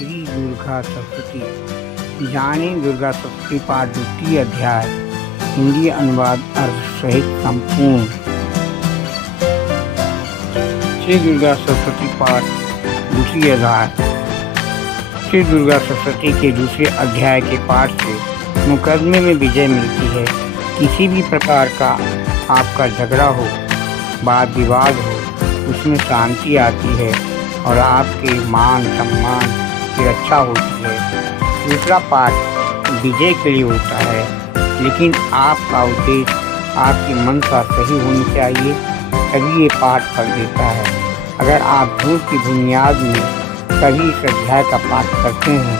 श्री दुर्गा सप्तशती जाने दुर्गा सप्तशती पाठ द्वितीय अध्याय हिंदी अनुवाद अर्थ सहित संपूर्ण। श्री दुर्गा सप्तशती पाठ दूसरी अध्याय। श्री दुर्गा सप्तशती के दूसरे अध्याय के पाठ से मुकदमे में विजय मिलती है। किसी भी प्रकार का आपका झगड़ा हो, वाद विवाद हो, उसमें शांति आती है और आपके मान सम्मान की रक्षा होती है। दूसरा पाठ विजय के लिए होता है, लेकिन आपका उद्देश्य आपकी मनसा सही होनी चाहिए, तभी ये पाठ फल देता है। अगर आप झूठ की बुनियाद में सभी इस अध्याय का पाठ करते हैं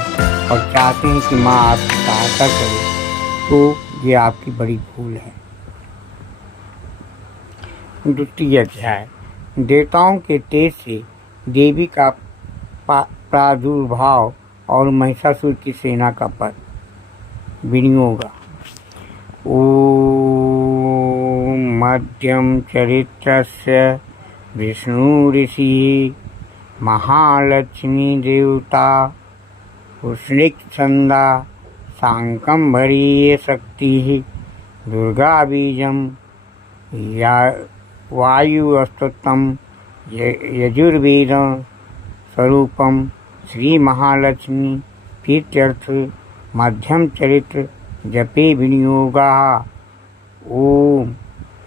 और चाहते हैं कि माँ आपकी सहायता करे, तो ये आपकी बड़ी भूल है। द्वितीय अध्याय। देवताओं के तेज से देवी का प्रादुर्भाव और महिषासुर की सेना का पद। विनियोग। ओम मध्यम चरित्रस्य विष्णु ऋषि महालक्ष्मी देवता उष्णिक छंदा शाकंभरीय शक्ति दुर्गा बीजम या वायुस्तुतम यजुर्वेद स्वरूपम श्री महालक्ष्मी प्रीत्यर्थ मध्यम चरित्र जपे विनियोगा। ओम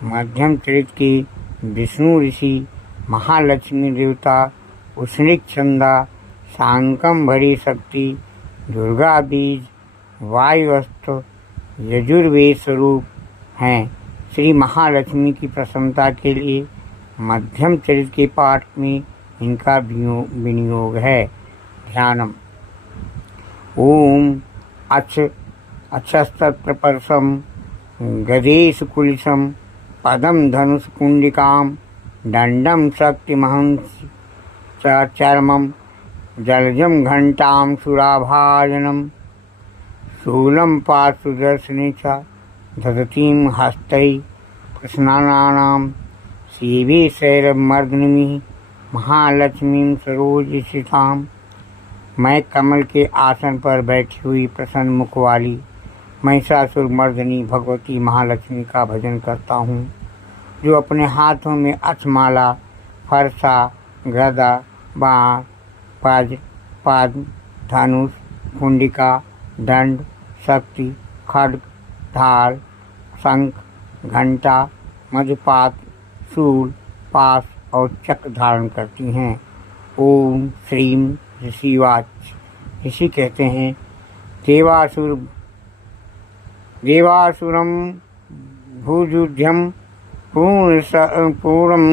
मध्यम चरित्र के विष्णु ऋषि महालक्ष्मी देवता उष्णिक छंदा शाकंभरी शक्ति दुर्गा बीज वायुअस्त्र यजुर्वेद स्वरूप हैं। श्री महालक्ष्मी की प्रसन्नता के लिए मध्यम चरित्र के पाठ में इनका विनियोग है। ध्यानम। ओम अक्षस्तत्रपरसम गदेश कुलिशम पदम धनुष कुंडिकाम दंडम शक्तिमहं चर्मम जलजम घंटाम सुराभाजनम शूलम पार्श्वदर्शने च धदतीं हस्तै प्रश्नानानां शिवे शैरमर्दनिमिः महालक्ष्मीं सरोजस्थितां। मैं कमल के आसन पर बैठी हुई प्रसन्न मुख वाली महिषासुर मर्दनी भगवती महालक्ष्मी का भजन करता हूँ, जो अपने हाथों में अक्षमाला, फरसा, गदा, बाण, वज्र, पद्म, धनुष, कुंडिका, दंड, शक्ति, खड्ग, ढाल, शंख, घंटा, मधुपात, शूल, पास और चक्र धारण करती हैं। ओम श्रीम ऋषिवाच। ऋषि कहते हैं, देवासुरम भूजुध्यम पूर्णम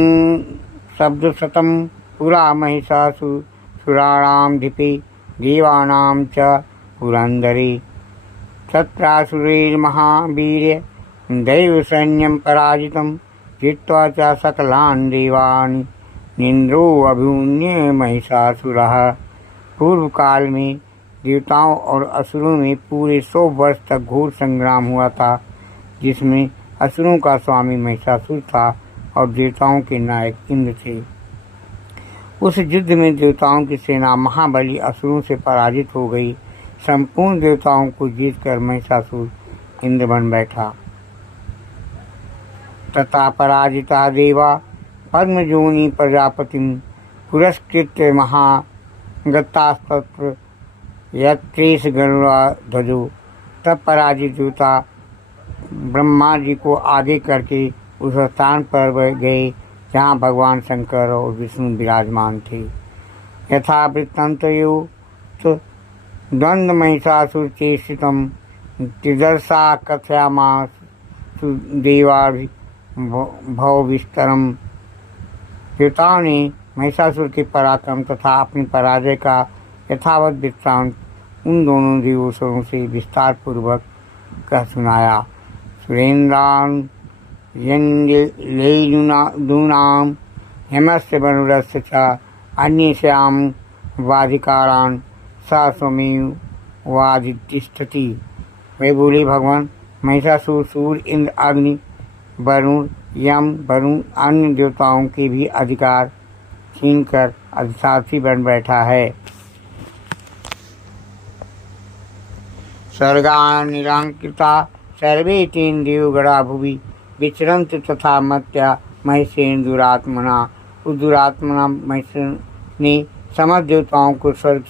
शब्दशतम पुरा महिषासुराणां धिपे देवानां च पुरंदरे तत्रासुरैर्महावीर्य दैवसैन्यं पराजितं जित्वा च सकलान् देवान् निन्द्रो अभिमन्य महिषासुरः। पूर्व काल में देवताओं और असुरों में पूरे 100 वर्ष तक घोर संग्राम हुआ था, जिसमें असुरों का स्वामी महिषासुर था और देवताओं के नायक इंद्र थे। उस युद्ध में देवताओं की सेना महाबली असुरों से पराजित हो गई। संपूर्ण देवताओं को जीतकर महिषासुर इंद्र बन बैठा। तथा पराजिता देवा पद्मजोनि प्रजापतिं पुरस्कृत्य महागतास्तत्र यत्रेश गरुड़ध्वजो। तब पराजित देवता ब्रह्मा जी को आगे करके उस स्थान पर गए जहाँ भगवान शंकर और विष्णु विराजमान थे। यथा वृत्तान्तयो द्वंद्व महिषासुर चेष्टितं त्रिदर्शा कथयामास देवाभि भव विस्तरम। देवताओं ने महिषासुर के पराक्रम तथा अपनी पराजय का यथावत वृत्तांत उन दोनों देवों से विस्तार पूर्वक कह सुनाया। सुरेन्द्रान् यन्लेयूनां हेमस्य वरुणस्य च अन्येषां वाधिकारान् स स्वमेव वाधितिष्ठति। वे बोले, भगवान महिषासुर सूर्य, इंद्र, अग्नि, वरुण, यम, वरुण अन्य देवताओं के भी अधिकार छीनकर अधिशासी बन बैठा है। सर्गा निरांकिता सर्वे तेन देवगणा भुवि विचरन्ति तथा मत्या महेशेन्दुरात्मना। उस दुरात्मना महेश ने समस्त देवताओं को स्वर्ग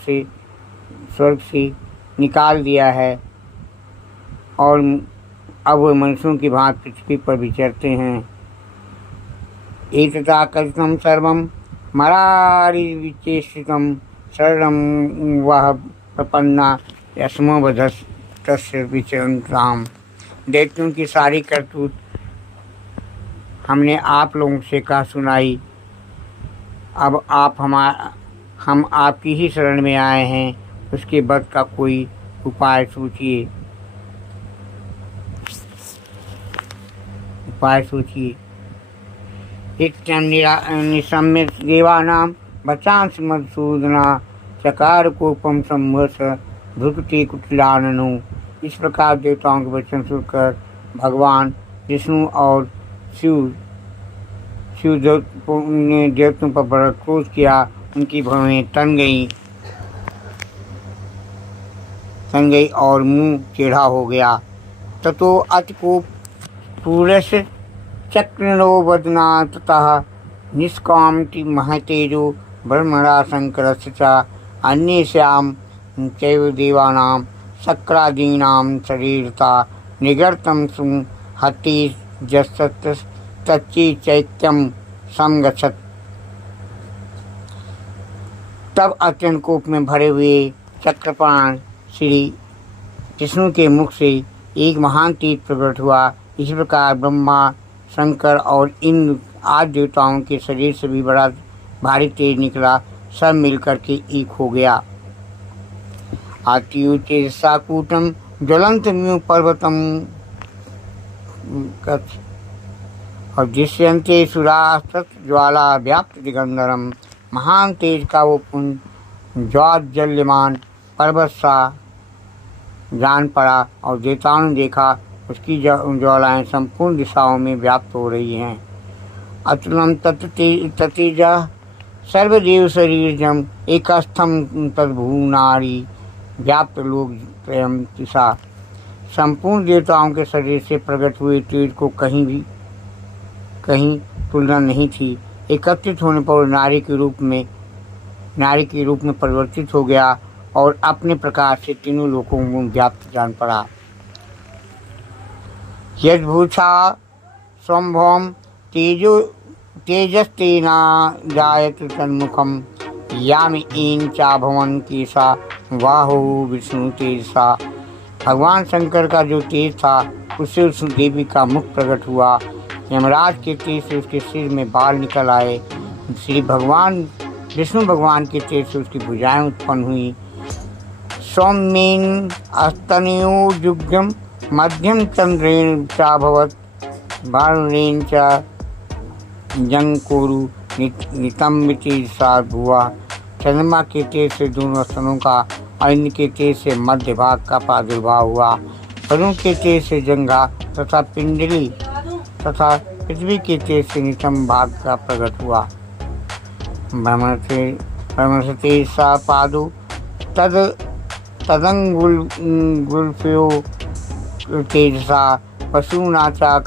से निकाल दिया है और अब वे मनुष्यों की भांति पृथ्वी पर विचरते हैं। एतथा कथितं सर्वं मरारिविचेष्टितं शरणं वह प्रपन्ना यस्मवधस्तस्य विचरन्ताम्। दैत्यों की सारी करतूत हमने आप लोगों से कहा सुनाई। अब हम आपकी ही शरण में आए हैं, उसके वध का कोई उपाय सोचिए। इत्यं निशम्य देवानां वचांसि मधुसूदना चकार कोपम संवस भ्रुकुटी कुटिलाननो। इस प्रकार देवताओं के वचन सुनकर भगवान विष्णु और शिव ने देवताओं पर बड़ा क्रोध किया। उनकी भवें तन गई और मुंह टेढ़ा हो गया। ततो अतिकोप पुरुष चक्रणो वदना ततः निष्कामति महतेजो ब्रह्मणा शंकरस्य च अन्येषां चैव देवानां शक्रादीनां शरीरता निगर्तं सुहति जस्तच्चि चैत्यं समगच्छत्। तब अत्यंत कोप में भरे हुए चक्रपाण श्री विष्णु के मुख से एक महान तीर प्रकट हुआ। इसी प्रकार ब्रह्मा शंकर और इन आदि देवताओं के शरीर से भी बड़ा भारी तेज निकला, सब मिलकर के एक हो गया। अत्युच्च साकूटम ज्वलंत म्यू पर्वतम और दृश्यन्ते सुरास्तत ज्वाला व्याप्त दिगंधरम। महान तेज का वो पुंज ज्वाज्वल्यमान पर्वत सा जान पड़ा और देवताओं ने देखा उसकी ज्वालाएं संपूर्ण दिशाओं में व्याप्त हो रही हैं। अतुलम ततेजा सर्वदेव शरीरजम एकस्थम तद्भुवनारी व्याप्त लोक त्रयम दिशा। संपूर्ण देवताओं के शरीर से प्रकट हुए तेज को कहीं तुलना नहीं थी। एकत्रित होने पर नारी के रूप में परिवर्तित हो गया और अपने प्रकार से तीनों लोकों में व्याप्त जान पड़ा। यद्भूषा स्वंभवम तेजस्तेना जायत तन्मुखम यामि ईन चाभवन केसा वाहु विष्णु तेजसा। भगवान शंकर का जो तेज था उससे उस देवी का मुख प्रकट हुआ। यमराज के तेज से उसके सिर में बाल निकल आए। श्री भगवान विष्णु भगवान के तेज से उसकी भुजाएं उत्पन्न हुई। सौम्येन अस्तनयोजुग्यम मध्यम चंद्रेण चाभवत वारुणेन च जंकोरु नितंबिति सा भुआ। चंद्रमा के तेज से दोनों स्तनों का और इंद्र के तेज से मध्य भाग का प्रादुर्भाव हुआ। वरुण के तेज से जंघा तथा पिंडली तथा पृथ्वी के तेज से नितंब भाग का प्रकट हुआ। ब्रह्म से तेज सा पादु तदंगुल्फ्यो तेजसा पशुनाचा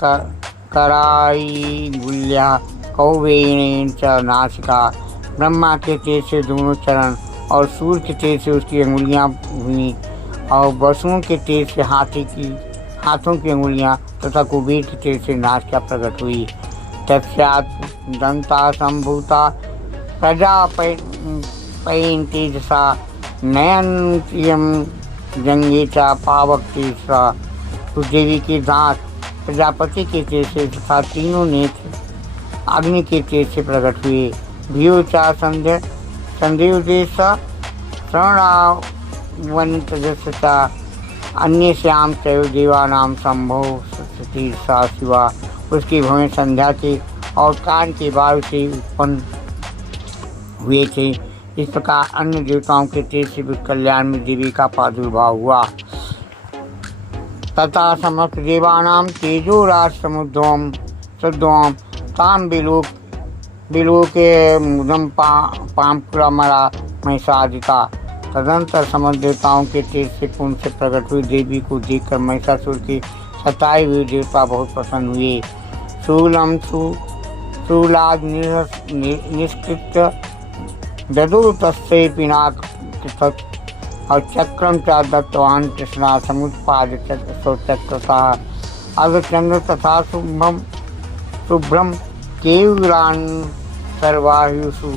कराई गुल्या कौवेण च नासिका। ब्रह्मा के तेज से दोनों चरण और सूर्य के तेज से उसकी अंगुलियां हुई और वसुओं के तेज से हाथों की अंगुलियां तथा कुबेर के तेज से नासिका प्रकट हुई। तत्स्यात् दंता संभूता प्रजापयन तेजसा नयनम जंगे चा पावक तेजसा। उस देवी के दांत प्रजापति के तेज से तथा तीनों नेत्र अग्नि के तेज से प्रकट हुए। भीव चा संदेव तेजसा श्रवणावन तेजसा अन्य श्याम चैव देवानाम संभव तेजसा शिवा। उसकी भवें संध्या के और कान के वायु से उत्पन्न हुए थे। इस प्रकार अन्य देवताओं के तेज से भी कल्याण में देवी का प्रादुर्भाव हुआ। तथा समस्त देवानां तेजो राज समुद्रम सद्वम ताम बिलोके मुदम पामपुरा मरा महिषादिता। तदंतर समस्त देवताओं के तेज से पुण्य से प्रकट हुई देवी को देखकर महिषासुर के सताए हुए देवता बहुत प्रसन्न हुए। शूलम शूलाद निष्कृत्य ददु तस्से पिनाक और चक्रम च दत्तवान कृष्णा समुत्पाद चक्रता अर्धचंद्र तथा शुभ्रम केवलान सर्वायुषु।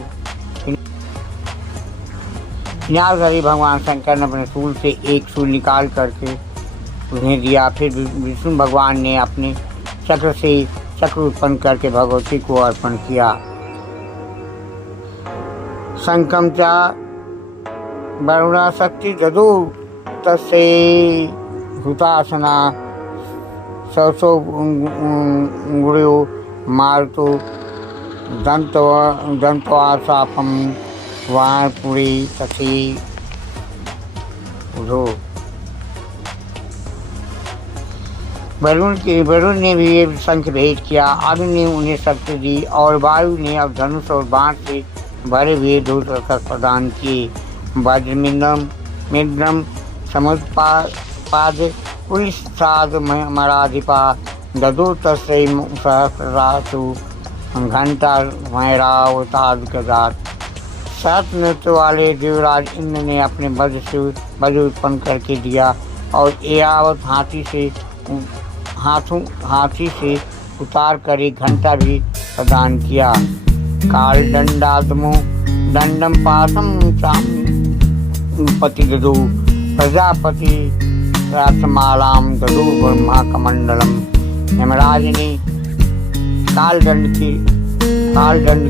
न्यायधारी भगवान शंकर ने अपने शूल से एक शूल निकाल करके उन्हें दिया। फिर विष्णु भगवान ने अपने चक्र से चक्र उत्पन्न करके भगवती को अर्पण किया। शंकम चा वरुणा शक्ति ददु तस्से हुतासना सरसो गुड़ो मारुतो दंतवासापम वाणपुरी तथी उधो। वरुण ने भी ये शंख भेंट किया। अग्नि ने उन्हें शक्ति दी और वायु ने अब धनुष और बाण से भरे हुए दो रथ प्रदान किए। वज्रमिंद्रम समुत्पाद पुलिसाद मराधिपा ददो तस्यै सहस्रासु घंटा मैरावताद गजात। सात नृत्य वाले देवराज इंद्र ने अपने वज्र से वज्र उत्पन्न करके दिया और एरावत हाथी से उतार कर एक घंटा भी प्रदान किया। काल दंडात्मो दंडम पासम पति ददु प्रजापति रासमालाम ददु ब्रह्मा कमंडलम। यमराज ने कालदंड से दंड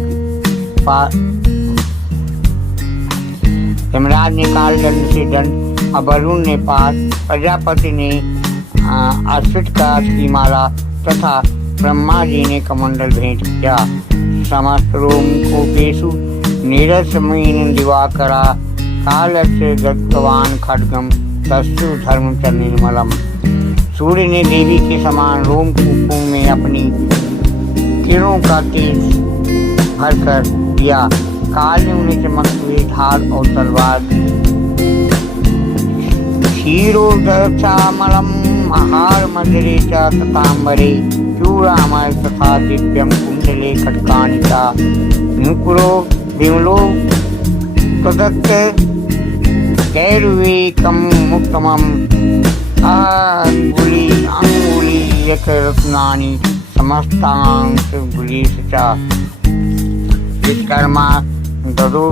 और वरुण ने पास, प्रजापति ने अश्वित काश की माला तथा ब्रह्मा जी ने कमंडल भेंट किया। समस्त रोम को पेशु नीरसमीन दिवाकरा कालस्य दत्तवान खड्गम तस्तु धर्म च निर्मलम। सूर्य ने देवी के समान रोम कूपों में अपनी किरणों का तेज भरकर दिया। काल ने उन्हें चमकते हुए ढाल और तलवार दी। क्षीरोदचामलम आहार मधुरे च ततांबरे चूड़ामय तथा दिव्यम कुंडले खड्गानि च नुपुरो विमलो तदत्त कैर्विकम मुक्तमम अंगुली यकरत्नानि समस्तांश गुलीस च। विश्वकर्मा ददु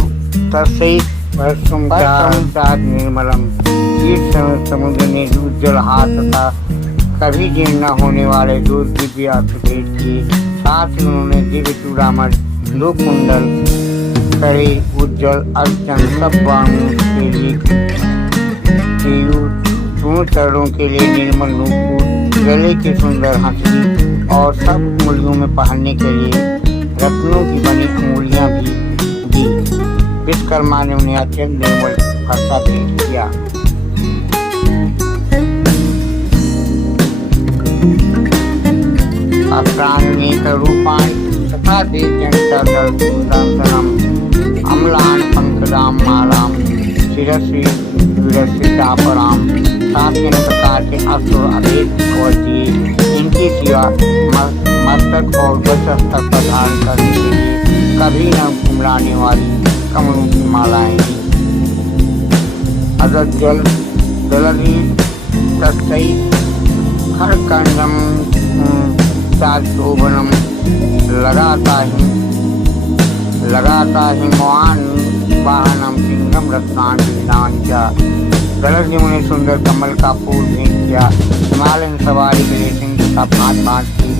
तस्यै परशुराम निर्मलम। समुद्र ने उज्ज्वल हाथ तथा कभी जीर्ण न होने वाले दूध दिव्य भेंट किए। साथ ही उन्होंने दिव्य चूड़ामणि दो कुंडल करे उज्ज्वल अर्चन सब बाणों के लिए चरणों के लिए निर्मल नूपुर, गले के सुंदर हंसली और सब उंगलियों में पहनने के लिए रत्नों की बनी अंगुलियां भी दी। विश्वकर्मा ने उन्हें अत्यंत निर्मल फरसा भेंट किया। रूपाणि तथा अम्लान पंकदाम मालाम शिरसी विरसी चापराम। सात प्रकार के अस्त्र अभेद और दिए। इनकी सिवा मस्तक और वक्षस्थल पर धारण करने के लिए कभी न घुमलाने वाली कमलों की मालाएं दी। अगर जलधि तस्यै खरकंडम शोभनम लगाता ही मोहान वाहनम सिंगम रत्नान च। गलत ने उन्हें सुंदर कमल का फूल भेंट किया। हिमालयन सवारी के लिए सिंह तथा भांत की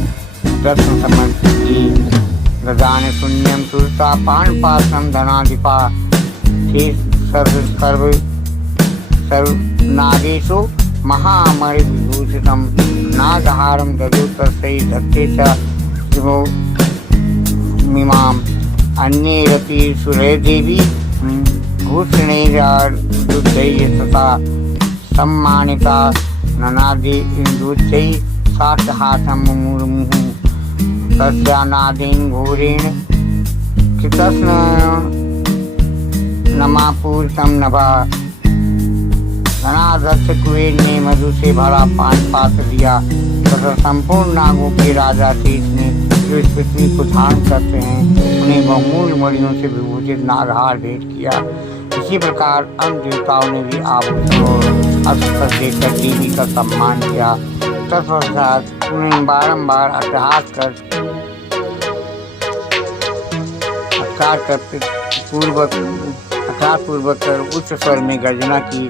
रत्न समर्पित की। गजान शून्यम सुरता पान पासम धनाधिपा सर्वनागेशु महामणि विभूषितम नागहारम ददु तस्यै धत्ते च मीमाम। अन्ये रति सुरे देवी भूषणैर्दुद्धैः तथा सम्मानिता ननादिदूतैः साष्टहासं मुमुहुः। तस्यानादेन घोरेण कृतस्न नमापूर्तं नभा धनाध्यक्ष कुबेर ने मधु से भरा पान पात्र दिया तथा संपूर्ण नागों के राजा शेष ने जो इस पृथ्वी को धारण करते हैं उन्हें बहुमूल्य मणियों से विभूषित नागहार भेंट किया। इसी प्रकार अन्य देवताओं ने भी आभूषण और अस्त्र देकर देवी का सम्मान किया। तत्पश्चात उन्हें बारंबार अट्टहास पूर्वक कर उच्च स्वर में गर्जना की।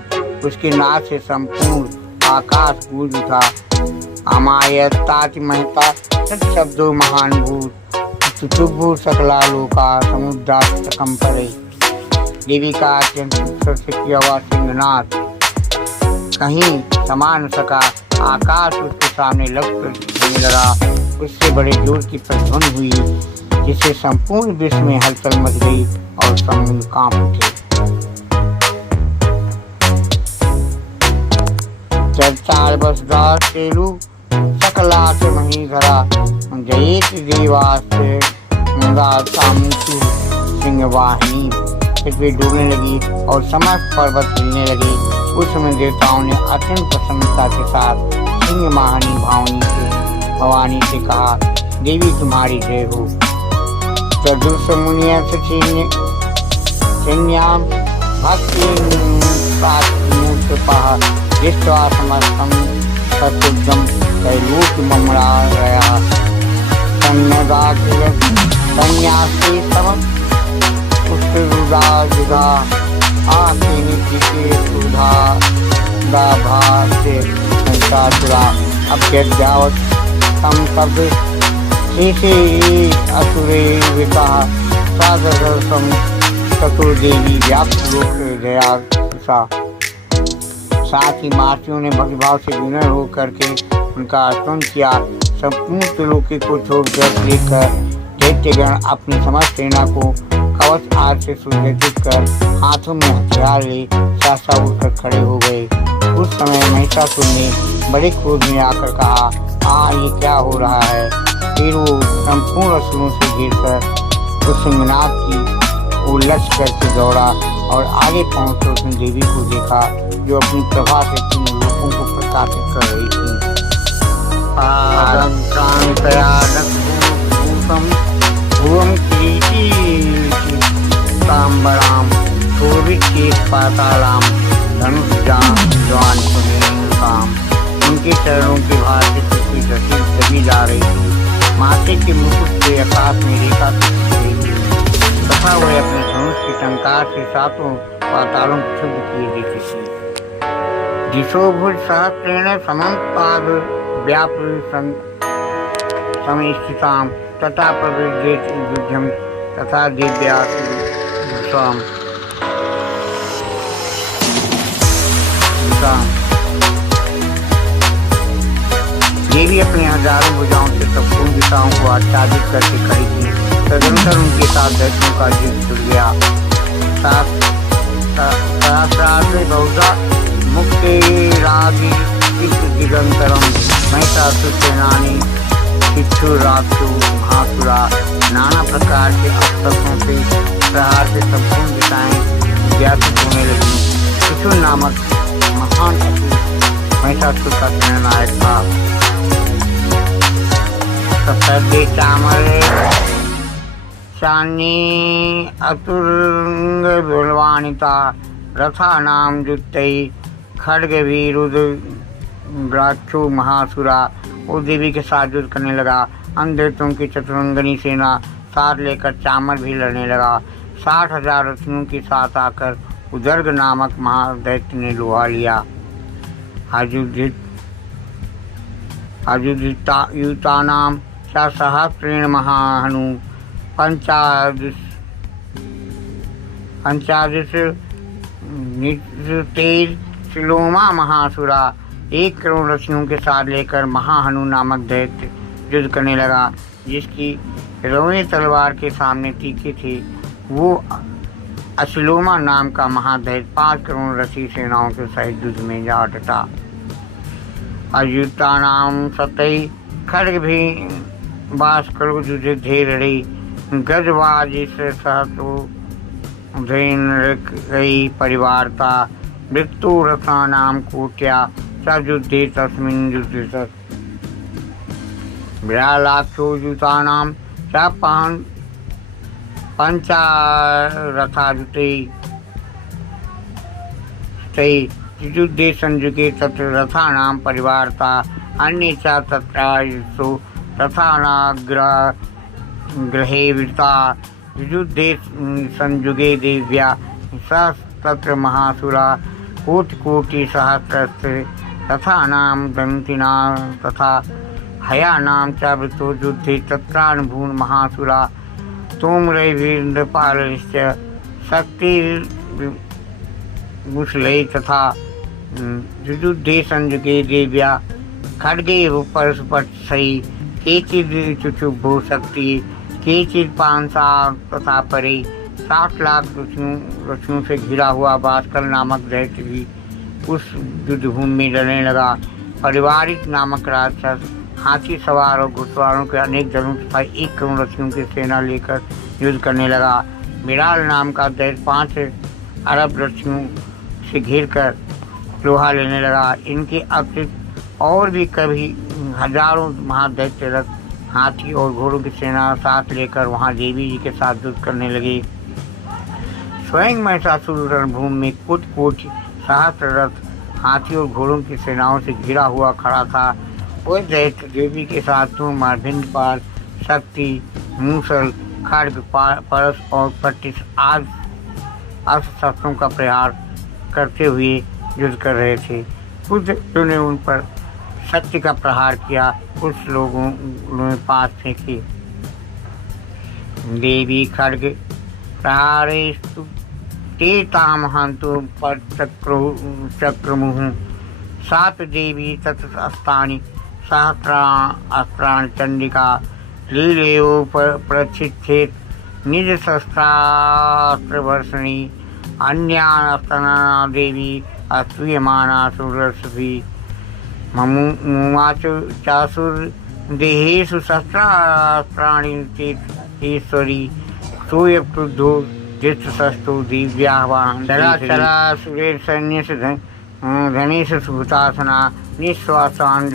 उसके नाद से संपूर्ण आकाश गूंज उठा। अमायत ताति महता शब्दों महान भूत चुभुर सकला लोका समुद्रात कंपरे। देवी का अत्यंत उत्सव की आवाज सिंहनाद कहीं समा न सका। आकाश उसके सामने लगने लगा। उससे बड़े जोर की प्रतिध्वनि हुई जिससे संपूर्ण विश्व में हलचल मच गई और समुद्र कांप उठे। चर्चार बसदार तेलु सकलात महीधरा जयेत देवास्ते सामुसु सिंहवाहिनी। पृथ्वी डूबने लगी और समस्त पर्वत हिलने लगे। उस समय देवताओं ने अत्यंत प्रसन्नता के साथ सिंह महानी भवानी से कहा, देवी तुम्हारी जय हो। चतुर्मुनिया सैन्याम भक्ति दृष्ट्वा समस्तं सत्युग्धं त्रैलोक्य ममरा गया। सन्यासी समस्त पुष्टरुदा जुधा आके नित्य सुधा दाभासे संसासुरा अभ्यध्यावत तम सब शेषे असुरे विका सागरसम चतुर्देवी व्याप्त लोक जया। साथ ही महर्षियों ने भक्तिभाव से विनय हो करके उनका स्तुति किया। संपूर्ण लोके को छोड़कर लेकर दैत्यगण अपनी समस्त सेना को कवच आदि से सुसज्जित कर हाथों में हथियार ले सहसा उठकर खड़े हो गए। उस समय महिषासुर ने बड़े क्रोध में आकर कहा, ये क्या हो रहा है। फिर वो संपूर्ण असुरों से घिरकर उस सिंहनाद की वो लक्ष्य करके दौड़ा और आगे पहुंचकर उसने देवी को देखा जो अपनी प्रभा से तीन लोगों को प्रकाशित कर रही थी। उनके चरणों के भार से पृथ्वी दबी जा रही थी। माथे के मुकुट से आकाश में रेखा तथा वह अपने धनुष के टंकार से सातों पातालों को शुद्ध किए देती थी। दिशो भुज सहस्रेण समं पाद व्याप्त समेष्टितां तथा प्रवृद्धेत युद्धं तथा दिव्यासुरं देवी अपने हजारों भुजाओं से संपूर्ण दिशाओं को आच्छादित करके खड़ी थी। तदनंतर उनके साथ दैत्यों का युद्ध जुड़ गया। सहस्रार्थे बहुधा मुक्ते रागी दिगंतरम महिषासुर सेनानी चिक्षुराक्षु महासुरा। नाना प्रकार के अस्त्रों से प्रहार से संपूर्ण दिशाएं व्याप्त होने लगी। चिक्षु नामक महान असुर महिषासुर का सेनानायक था। शानी अतुरंग बलवानिता रथा नाम जुत्तई खड्ग वीरुद्राक्षो महासुरा। वो देवी के साथ युद्ध करने लगा। अंधेतों की चतुरंगनी सेना साथ लेकर चामर भी लड़ने लगा। 60,000 रथियों के साथ आकर उदर्ग नामक महादैत्य ने लोहा लिया। अजुदितानाम सहस्रेण महाहनु पंचादश तेज शिलोमा महासुरा। 1 करोड़ रथियों के साथ लेकर महाहनु नामक दैत्य युद्ध करने लगा जिसकी रोएं तलवार के सामने तीखे थे। वो अशिलोमा नाम का महादैत्य 5 करोड़ रथी सेनाओं के सहित युद्ध में जा डटा। अयुता नाम सतई खड्ग भी 22 करोड़ युद्ध धेरड़ी गजवाज सहतो गई परिवारता मृत्युरथानां कोट्या स युद्धे तस्मिन् युद्धे स विरालाक्षो युतानां स पंचारथायुते युद्धे संयुगे तत्र रथानां परिवारता अन्ये च तत्रायुषु रथानाग्रहे वृता युद्धे संयुगे देव्या स तत्र महासुरा कोटिकोटिसहस्रस्य रथानां दन्तिनां तथा हयानां च वृतो युद्धे तत्रानुभून् महासुरा तोमरैर्विन्दपालश्च शक्तिर्मुसलै तथा युद्धे संयुगे देव्या खड्गे परस्परसै केचिद् चुचुभो शक्ति केचिद् पांसा तथा परे 60 लाख रथियों से घिरा हुआ भास्कर नामक दैत्य भी उस युद्धभूमि में लड़ने लगा। पारिवारिक नामक राक्षस हाथी सवार और घुड़सवारों के अनेक दलों तथा 1 करोड़ रथियों की सेना लेकर युद्ध करने लगा। विराल नाम का दैत्य 5 अरब रथियों से घिर कर लोहा लेने लगा। इनके अतिरिक्त और भी कभी हजारों महादैत्य रथ हाथी और घोड़ों की सेना साथ लेकर वहां देवी जी के साथ युद्ध करने लगे। स्वयं महिषासुर रणभूमि में कोटि सहस्त्र रथ हाथी और घोड़ों की सेनाओं से घिरा हुआ खड़ा था। वह दैत्य देवी के साथ तोमर भिंडपाल शक्ति मूसल खड्ग परस और पट्टिस आदि अस्त्र शस्त्रों का प्रहार करते हुए युद्ध कर रहे थे। कुछ दैत्यों ने उन पर शक्ति का प्रहार किया, कुछ लोगों ने पास फेंकी। देवी खड्ग प्रहारेस्तु ते तामहन्तु पर चक्रमुः 7 देवी तत्स्थानि सहस्रास्त्राणि चंडिका लीलेयो प्रचिच्छेद निज शस्त्रास्त्रवर्षणी अन्यास्तना देवी अस्तूयमाना सुरसभि ममुवाच चासुर्देहेषु शस्त्रास्त्राणि चेतश्वरी सूयक्रुद्धो धृतशस्तो दिव्याह्वान् चराचरासुरेर सैन्यस्य धनेश सुभूतासना निःश्वासान्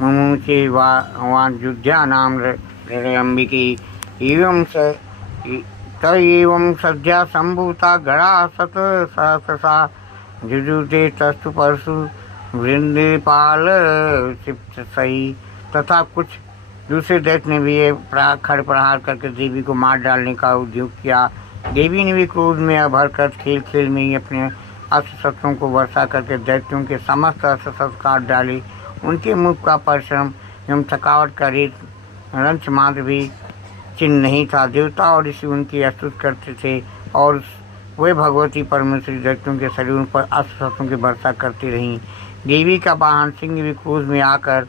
मुमुचे वायुध्यानां हृदयम्बिके एवं सद्या सम्भूता गणा सहस्रशा जुजुते तस्तु परशु वृंदपाल सही। तथा कुछ दूसरे दैत्य ने भी खड़ प्रहार करके देवी को मार डालने का उद्योग किया। देवी ने भी क्रोध में भरकर खेल खेल में ही अपने अस्त्र शस्त्रों को वर्षा करके दैत्यों के समस्त अस्त्र शस्त्र काट डाले। उनके मुख का परिश्रम एवं थकावट का रंच मात्र भी चिन्ह नहीं था। देवता और ऋषि उनकी स्तुति करते थे और वे भगवती परमेश्वरी दैत्यों के शरीरों पर अस्त्र शस्त्रों की वर्षा करती रहीं। देवी का वाहन सिंह भी क्रोध में आकर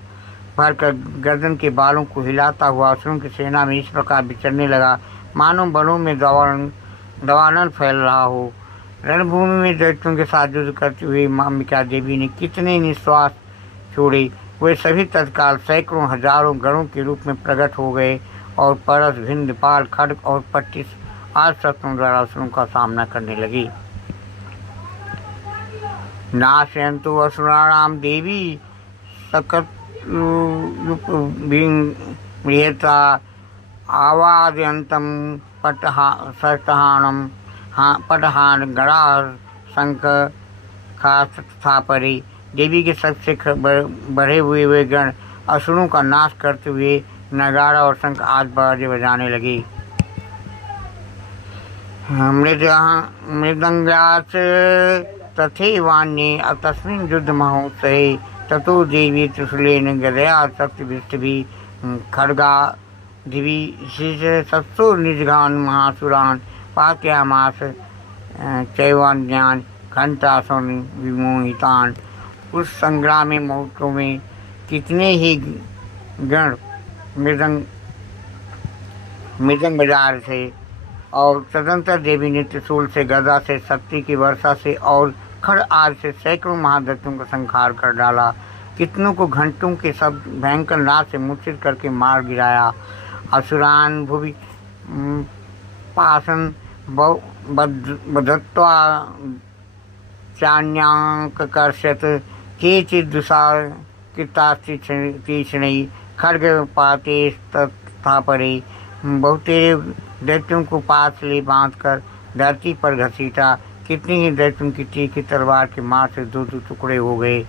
भरकर गर्दन के बालों को हिलाता हुआ असुरों की सेना में इस प्रकार विचरने लगा मानो बलों में दवानल फैल रहा हो। रणभूमि में दैत्यों के साथ युद्ध करती हुई अंबिका देवी ने कितने निश्वास छोड़े। वे सभी तत्काल सैकड़ों हजारों गणों के रूप में प्रकट हो गए और परस भिंडपाल खड्ग और पट्टिस आदि शस्त्रों द्वारा असुरों का सामना करने लगी। नाशयन्तु असुराणां देवी सकटयुपबृहता आवादयन्तं पटहान गणार शंख खास तथा परे। देवी के सबसे बढ़े हुए वे गण असुरों का नाश करते हुए नगाड़ा और शंख आदि बाजे बजाने लगे। मृदंगाच तथैवान्ये तस्मिन् युद्ध महोत्सवे ततो देवी त्रिशूलेन गदया शक्तिभिस्तभिः खड्गादिभिः सत्सु निजघान् महासुरान् पातयामास चैवान्यान् घंटासुर विमोहितान्। उस संग्रामी महोत्सव में कितने ही गण मृदंग बजा रहे थे और तदंतर देवी ने त्रिशूल से गदा से शक्ति की वर्षा से और खड़ आदि से सैकड़ों महादैत्यों का संहार कर डाला। कितनों को घंटों के शब्द भयंकर नाद से मूर्छित करके मार गिराया। असुरान भुवि पासन बदत्वा चान्याकर्षत केचिदुषा तीक्ष्णै खड्गपाते तथा परे। बहुतेरे दैत्यों को पास ले बांधकर धरती पर घसीटा। कितनी ही दैत्यों की तीखी तलवार के मार से दो दो टुकड़े हो गए।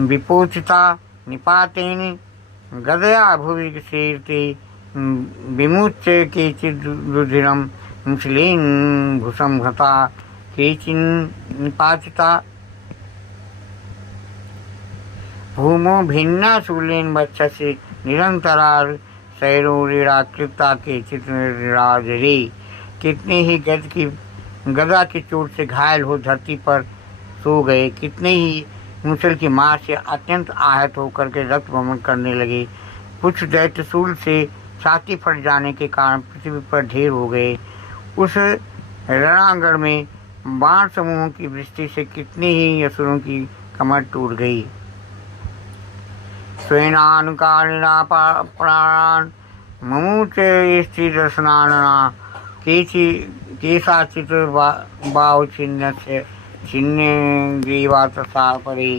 विपोचिता निपातेन गदया भुवि शीर्ते विमुच्य केचिदुधिरं मुसलेन भूषं घता केचिन निपातिता भूमो भिन्ना शूलेन वक्षसि निरंतरार शैरोरीराकृता केचित् राजरे। कितने ही गदा की चोट से घायल हो धरती पर सो गए। कितने ही मुसल की मार से अत्यंत आहत होकर के रक्त भ्रमण करने लगे। कुछ दैत्य शूल से छाती फट जाने के कारण पृथ्वी पर ढेर हो गए। उस रणांगण में बाण समूहों की वृष्टि से कितने ही असुरों की कमर टूट गई। स्वेनानुकारिणा प्राणान् ममुचे स्थिरस्नानना केशाचित् बाहुचिन्नस्य छिन्नग्रीवा तथा परे।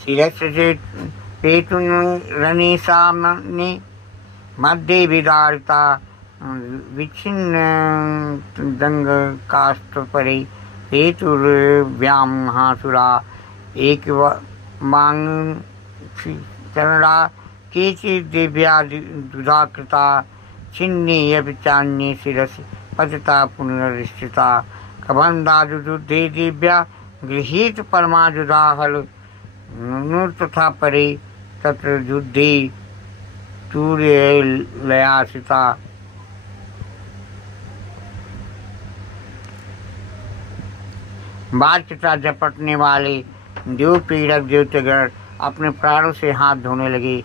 शिरस्य पेतुं रनेशाम्ने मध्ये विदारिता विच्छिन्न दंगकाष्ठपरे। हेतुर्व्यां महासुरा एकवाङ्चरणा केचिद्दिव्या दुधाकृता छिन्ने अपि चान्ये शिरसि पतिता पुनर्स्थिता। कबन्धाजुदे दिव्या गृहीत परमाजुदाहल तथा परे तत्र युद्धे सूर्यलयासिता। बाढ़ की तरह झपटने वाले देव पीड़क देवतागण अपने प्राणों से हाथ धोने लगे।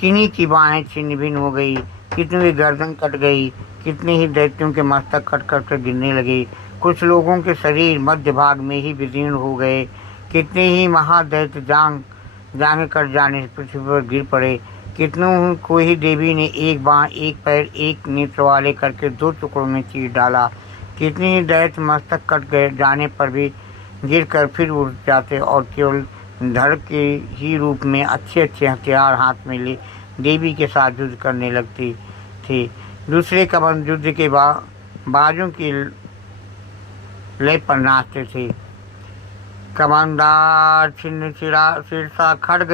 किन्हीं की बाहें छिन्न भिन्न हो गई, कितनी की गर्दन कट गई, कितने ही दैत्यों के मस्तक कट कट कर गिरने लगे। कुछ लोगों के शरीर मध्य भाग में ही विदीर्ण हो गए। कितने ही महादैत्य जांघें कट जाने से पृथ्वी पर गिर पड़े। कितनों को ही देवी ने एक बाँह, एक पैर, एक नेत्र वाले करके दो टुकड़ों में चीर डाला। कितने ही दैत्य मस्तक कट गए जाने पर भी गिर कर फिर उठ जाते और केवल धड़ के ही रूप में अच्छे अच्छे हथियार हाथ में ले देवी के साथ युद्ध करने लगते थे। दूसरे कबंध युद्ध के बाजों की लय पर नाचते थे। कबंधार छिन्न शीर्षा खड्ग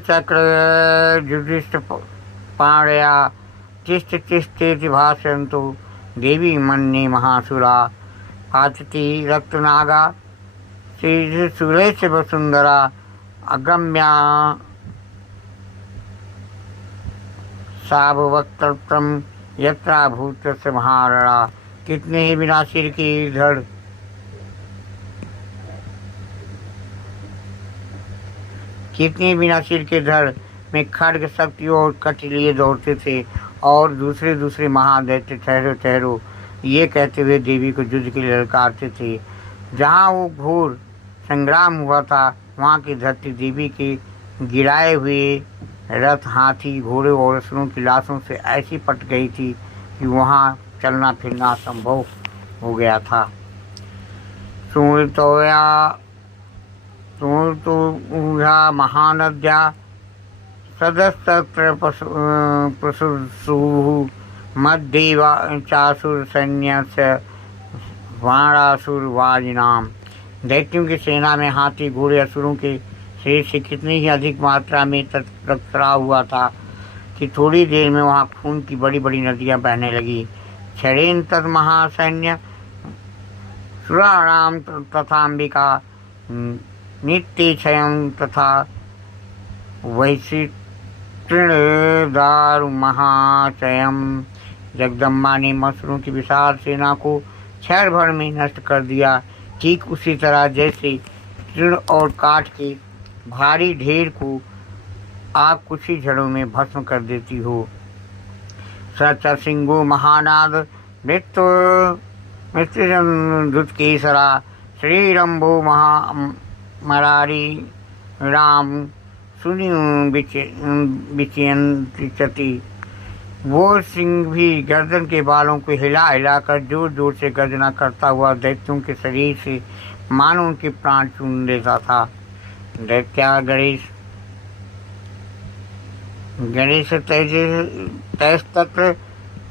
चक्र युधिष्ठ पाण्या तिष्ठ तिष्ठेति भाषन्तु देवी मन्ये महासुरा। पाचती रक्तनागा सुरेश वसुंधरा अगम्या साभवक्त्रम यत्रा भूत संहारणा। कितने ही बिना सिर की धड़ में खड्ग शक्ति और कट लिए दौड़ते थे और दूसरे महादैत्य ठहरो ये कहते हुए देवी को युद्ध के लिए ललकारते थे। जहाँ वो घोर संग्राम हुआ था वहाँ की धरती देवी के गिराए हुए रथ, हाथी, घोड़े और असुरों की लाशों से ऐसी पट गई थी कि वहाँ चलना फिरना असंभव हो गया था। सुमृतोया महानद्या सदस्तत्र प्रसुसुः मध्ये चासुर सैन्यस्य वाणासुरवाजिनाम। दैत्यों की सेना में हाथी, घोड़े असुरों के शरीर से कितनी ही अधिक मात्रा में टकराव हुआ था कि थोड़ी देर में वहाँ खून की बड़ी बड़ी नदियाँ बहने लगी। क्षरेण तद महासैन्य सुराणाम तथाम्बिका नित्य क्षयं तथा वैश्वितृणदारु महाचयम। जगदम्बा ने मसुरों की विशाल सेना को क्षण भर में नष्ट कर दिया, ठीक उसी तरह जैसे तृण और काठ के भारी ढेर को आग कुछ ही झड़ों में भस्म कर देती हो। सच सिंहो महानाद मृत्युकेसरा श्रीरंभो महामरारी राम सुनि विचयंति। वो सिंह भी गर्दन के बालों को हिला हिलाकर जोर जोर से गर्जना करता हुआ दैत्यों के शरीर से मानो उनके प्राण चून लेता था। दैत्या गणेश गणेश तैस तत्र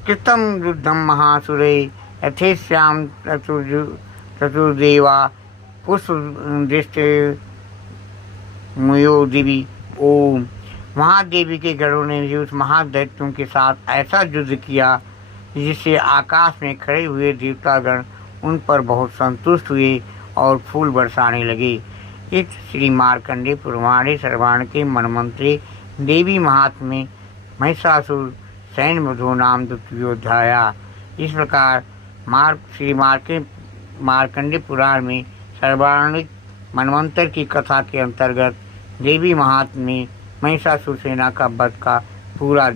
कृतम युद्धम महासुरे यथेश्याम चतुर्देवा पुष्प दृष्टि मुयो देवी ओम। महादेवी के गणों ने भी उस महादैत्यों के साथ ऐसा युद्ध किया जिससे आकाश में खड़े हुए देवतागण उन पर बहुत संतुष्ट हुए और फूल बरसाने लगे। इस श्री मार्कंडेय पुराणे सर्वाण के मनमंत्री देवी महात्म्य महिषासुर सैन्य मधो नाम द्वितीयोध्याय। इस प्रकार श्री मार्कंडेय पुराण में सर्वाणिक मनवंतर की कथा के अंतर्गत देवी महात्म्य महिषासुर सेना का वध का पूरा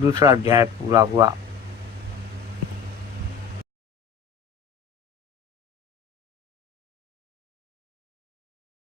दूसरा अध्याय पूरा हुआ।